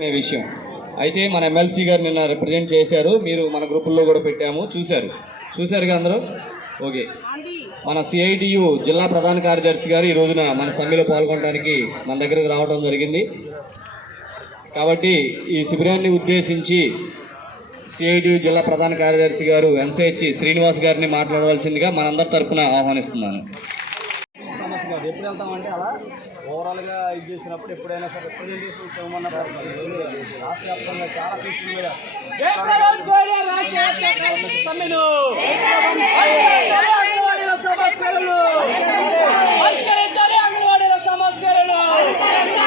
అనే విషయం అయితే మన ఎమ్మెల్సీ గారు నిన్న రిప్రజెంట్ చేశారు. మీరు మన గ్రూపుల్లో కూడా పెట్టాము, చూశారుగా అందరూ. ఓకే, మన సిఐటియు జిల్లా ప్రధాన కార్యదర్శి గారు ఈ రోజున మన సమ్మెలో పాల్గొనడానికి మన దగ్గరకు రావడం జరిగింది. కాబట్టి ఈ శిబిరాన్ని ఉద్దేశించి సిఐటియు జిల్లా ప్రధాన కార్యదర్శి గారు ఎన్సిహెచ్ శ్రీనివాస్ గారిని మాట్లాడవలసిందిగా మనందరి తరఫున ఆహ్వానిస్తున్నాను. ఎప్పుడు వెళ్తామంటే అలా ఓవరాల్గా ఇది చేసినప్పుడు ఎప్పుడైనా సరే రిప్రజెంటేషన్స్ ఇవ్వమన్న రాష్ట్ర వ్యాప్తంగా చాలా పీపుల్ మీద సమ్మెను